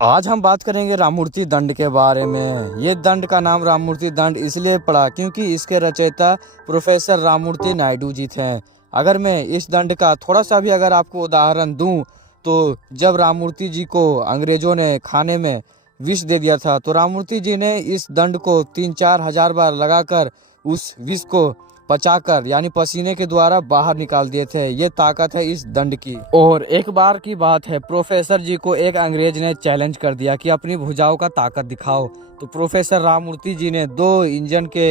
आज हम बात करेंगे राममूर्ति दंड के बारे में। ये दंड का नाम राममूर्ति दंड इसलिए पड़ा क्योंकि इसके रचयिता प्रोफेसर राममूर्ति नायडू जी थे। अगर मैं इस दंड का थोड़ा सा भी अगर आपको उदाहरण दूं तो जब राममूर्ति जी को अंग्रेजों ने खाने में विष दे दिया था तो राममूर्ति जी ने इस दंड को 3-4 हजार बार लगाकर उस विष को पचाकर यानी पसीने के द्वारा बाहर निकाल दिए थे। ये ताकत है इस दंड की। और एक बार की बात है, प्रोफेसर जी को एक अंग्रेज ने चैलेंज कर दिया कि अपनी भुजाओं का ताकत दिखाओ। तो प्रोफेसर राममूर्ति जी ने 2 इंजन के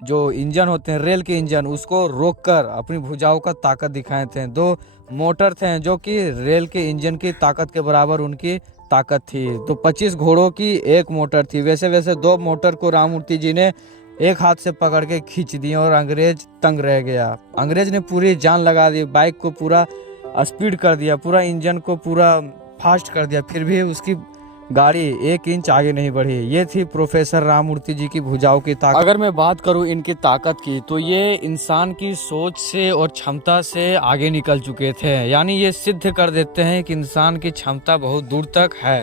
जो इंजन होते हैं रेल के इंजन उसको रोककर अपनी भुजाओं का ताकत दिखाए थे। 2 मोटर थे जो कि रेल के इंजन की ताकत के बराबर उनकी ताकत थी। तो 25 घोड़ों की एक मोटर थी। वैसे वैसे 2 मोटर को राममूर्ति जी ने एक हाथ से पकड़ के खींच दिए और अंग्रेज तंग रह गया। अंग्रेज ने पूरी जान लगा दी, बाइक को पूरा स्पीड कर दिया, पूरा इंजन को पूरा फास्ट कर दिया, फिर भी उसकी गाड़ी 1 इंच आगे नहीं बढ़ी। ये थी प्रोफेसर राममूर्ति जी की भुजाओं की ताकत। अगर मैं बात करूं इनकी ताकत की तो ये इंसान की सोच से और क्षमता से आगे निकल चुके थे। यानी ये सिद्ध कर देते हैं कि इंसान की क्षमता बहुत दूर तक है।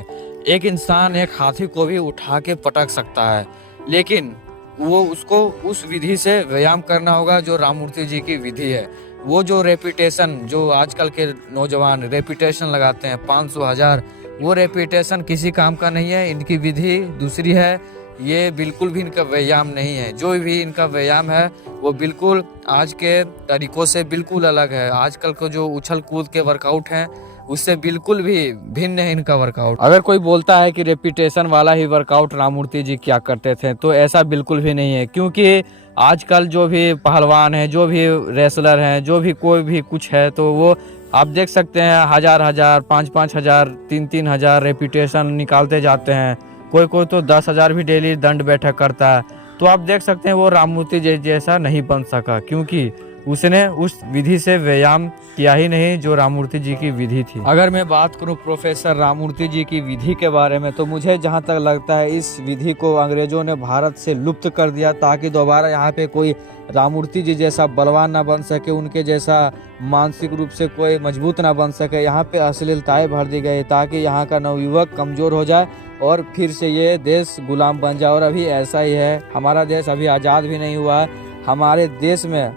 एक इंसान एक हाथी को भी उठा के पटक सकता है, लेकिन वो उसको उस विधि से व्यायाम करना होगा जो राममूर्ति जी की विधि है। वो जो रेपिटेशन, जो आजकल के नौजवान रेपिटेशन लगाते हैं 500 1000, वो रेपिटेशन किसी काम का नहीं है। इनकी विधि दूसरी है। ये बिल्कुल भी इनका व्यायाम नहीं है। जो भी इनका व्यायाम है वो बिल्कुल आज के तरीकों से बिल्कुल अलग है। आजकल को जो उछल कूद के वर्कआउट हैं उससे बिल्कुल भी भिन्न है इनका वर्कआउट। अगर कोई बोलता है कि रेपिटेशन वाला ही वर्कआउट राममूर्ति जी क्या करते थे तो ऐसा बिल्कुल भी नहीं है, क्योंकि आजकल जो भी पहलवान है, जो भी रेसलर हैं, जो भी कोई भी कुछ है, तो वो आप देख सकते हैं 1000 1000 5-5 हजार 3-3 हजार रेपिटेशन निकालते जाते हैं। कोई कोई तो 10 हजार भी डेली दंड बैठक करता है। तो आप देख सकते हैं वो राममूर्ति जैसा नहीं बन सका, क्योंकि उसने उस विधि से व्यायाम किया ही नहीं जो राममूर्ति जी की विधि थी। अगर मैं बात करूं प्रोफेसर राममूर्ति जी की विधि के बारे में तो मुझे जहां तक लगता है इस विधि को अंग्रेजों ने भारत से लुप्त कर दिया ताकि दोबारा यहाँ पे कोई राममूर्ति जी जैसा बलवान ना बन सके, उनके जैसा मानसिक रूप से कोई मजबूत ना बन सके। यहाँ पे अश्लीलताएं भर दी गई ताकि यहाँ का नवयुवक कमजोर हो जाए और फिर से ये देश गुलाम बन जाए। और अभी ऐसा ही है, हमारा देश अभी आज़ाद भी नहीं हुआ। हमारे देश में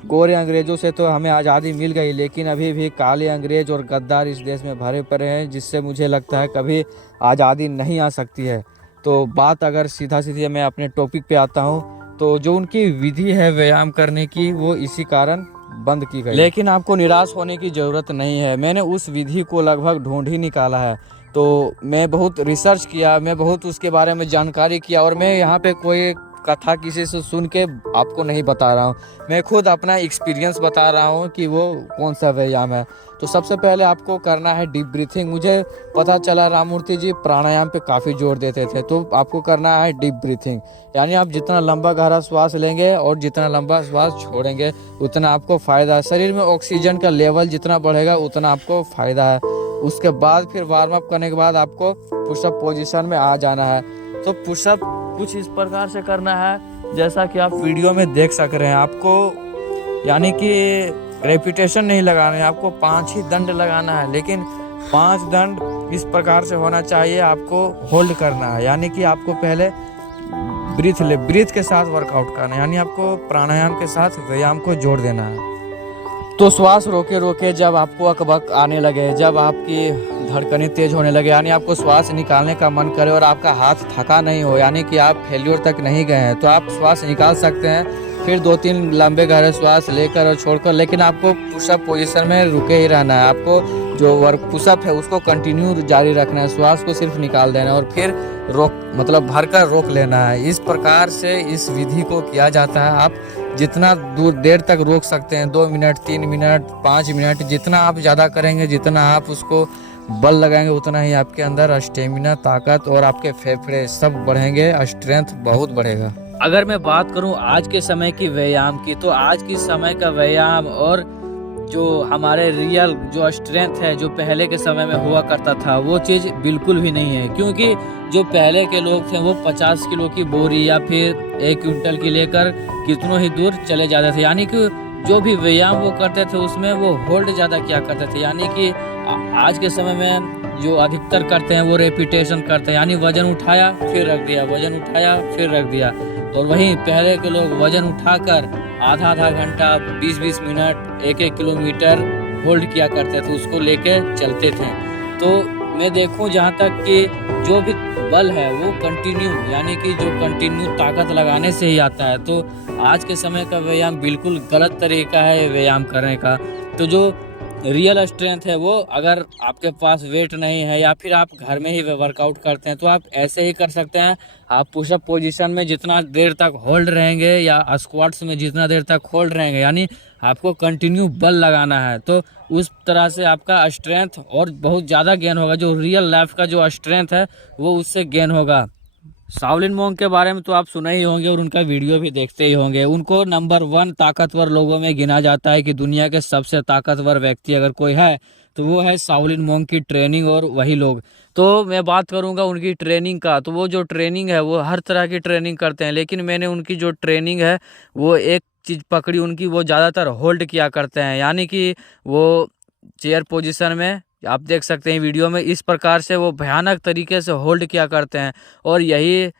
गोरे अंग्रेजों से तो हमें आज़ादी मिल गई, लेकिन अभी भी काले अंग्रेज और गद्दार इस देश में भरे पड़े हैं, जिससे मुझे लगता है कभी आज़ादी नहीं आ सकती है। तो बात अगर सीधा सीधी मैं अपने टॉपिक पे आता हूँ तो जो उनकी विधि है व्यायाम करने की वो इसी कारण बंद की गई। लेकिन आपको निराश होने की ज़रूरत नहीं है। मैंने उस विधि को लगभग ढूंढ ही निकाला है। तो मैं बहुत रिसर्च किया, मैं बहुत उसके बारे में जानकारी किया, और मैं यहाँ पे कोई कथा किसी से सुन के आपको नहीं बता रहा हूँ, मैं खुद अपना एक्सपीरियंस बता रहा हूँ कि वो कौन सा व्यायाम है। तो सबसे पहले आपको करना है डीप ब्रीथिंग। मुझे पता चला राममूर्ति जी प्राणायाम पे काफ़ी जोर देते थे, तो आपको करना है डीप ब्रीथिंग। यानी आप जितना लंबा गहरा श्वास लेंगे और जितना लंबा श्वास छोड़ेंगे उतना आपको फ़ायदा है। शरीर में ऑक्सीजन का लेवल जितना बढ़ेगा उतना आपको फ़ायदा है। उसके बाद फिर वार्म अप करने के बाद आपको पुशअप पोजीशन में आ जाना है। तो पुशअप कुछ इस प्रकार से करना है जैसा कि आप वीडियो में देख सक रहे हैं। आपको यानी कि रेपिटेशन नहीं लगाना है, आपको 5 ही दंड लगाना है, लेकिन 5 दंड इस प्रकार से होना चाहिए। आपको होल्ड करना है, यानी कि आपको पहले ब्रीथ के साथ वर्कआउट करना है, यानी आपको प्राणायाम के साथ व्यायाम को जोड़ देना है। तो श्वास रोके रोके जब आपको अकबक आने लगे, जब आपकी धड़कनें तेज होने लगे, यानी आपको श्वास निकालने का मन करे और आपका हाथ थका नहीं हो, यानी कि आप फेल्योर तक नहीं गए हैं, तो आप श्वास निकाल सकते हैं। फिर 2-3 लंबे गहरे श्वास लेकर और छोड़कर, लेकिन आपको पुशअप पोजीशन में रुके ही रहना है। आपको जो वर्क पुशअप है उसको कंटिन्यू जारी रखना है, श्वास को सिर्फ निकाल देना है और फिर मतलब भरकर रोक लेना है। इस प्रकार से इस विधि को किया जाता है। आप जितना देर तक रोक सकते हैं, 2 मिनट 3 मिनट 5 मिनट, जितना आप ज़्यादा करेंगे, जितना आप उसको बल लगाएंगे, उतना ही आपके अंदर स्टेमिना, ताकत और आपके फेफड़े सब बढ़ेंगे, स्ट्रेंथ बहुत बढ़ेगा। अगर मैं बात करूं आज के समय की व्यायाम की, तो आज के समय का व्यायाम और जो हमारे रियल जो स्ट्रेंथ है जो पहले के समय में हुआ करता था वो चीज़ बिल्कुल भी नहीं है। क्योंकि जो पहले के लोग थे वो 50 किलो की बोरी या फिर 1 क्विंटल की लेकर कितनों ही दूर चले जाते थे। यानी कि जो भी व्यायाम वो करते थे उसमें वो होल्ड ज़्यादा किया करते थे। यानी कि आज के समय में जो अधिकतर करते हैं वो रेपिटेशन करते हैं, यानी वजन उठाया फिर रख दिया, वजन उठाया फिर रख दिया। और वहीं पहले के लोग वजन उठाकर आधा आधा घंटा 20-20 मिनट 1-1 किलोमीटर होल्ड किया करते थे, उसको लेके चलते थे। तो मैं देखूं जहाँ तक कि जो भी बल है वो कंटिन्यू, यानी कि जो कंटिन्यू ताकत लगाने से ही आता है। तो आज के समय का व्यायाम बिल्कुल गलत तरीका है व्यायाम करने का। तो जो रियल स्ट्रेंथ है वो, अगर आपके पास वेट नहीं है या फिर आप घर में ही वर्कआउट करते हैं तो आप ऐसे ही कर सकते हैं। आप पुशअप पोजीशन में जितना देर तक होल्ड रहेंगे या स्क्वाट्स में जितना देर तक होल्ड रहेंगे, यानी आपको कंटिन्यू बल लगाना है, तो उस तरह से आपका स्ट्रेंथ और बहुत ज़्यादा गेन होगा। जो रियल लाइफ का जो स्ट्रेंथ है वो उससे गेन होगा। शाओलिन मोंग के बारे में तो आप सुने ही होंगे और उनका वीडियो भी देखते ही होंगे। उनको नंबर 1 ताकतवर लोगों में गिना जाता है कि दुनिया के सबसे ताकतवर व्यक्ति अगर कोई है तो वो है शाओलिन मोंग की ट्रेनिंग और वही लोग। तो मैं बात करूंगा उनकी ट्रेनिंग का, तो वो जो ट्रेनिंग है वो हर तरह की ट्रेनिंग करते हैं, लेकिन मैंने उनकी जो ट्रेनिंग है वो एक चीज़ पकड़ी उनकी, वो ज़्यादातर होल्ड किया करते हैं, यानी कि वो चेयर पोजीशन में आप देख सकते हैं वीडियो में, इस प्रकार से वो भयानक तरीके से होल्ड किया करते हैं। और यही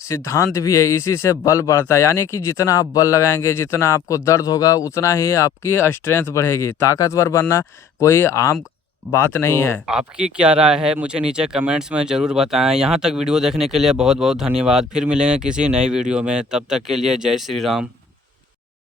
सिद्धांत भी है, इसी से बल बढ़ता है, यानी कि जितना आप बल लगाएंगे जितना आपको दर्द होगा उतना ही आपकी स्ट्रेंथ बढ़ेगी। ताकतवर बनना कोई आम बात नहीं है। आपकी क्या राय है मुझे नीचे कमेंट्स में ज़रूर बताएं। यहाँ तक वीडियो देखने के लिए बहुत बहुत धन्यवाद। फिर मिलेंगे किसी नई वीडियो में, तब तक के लिए जय श्री राम।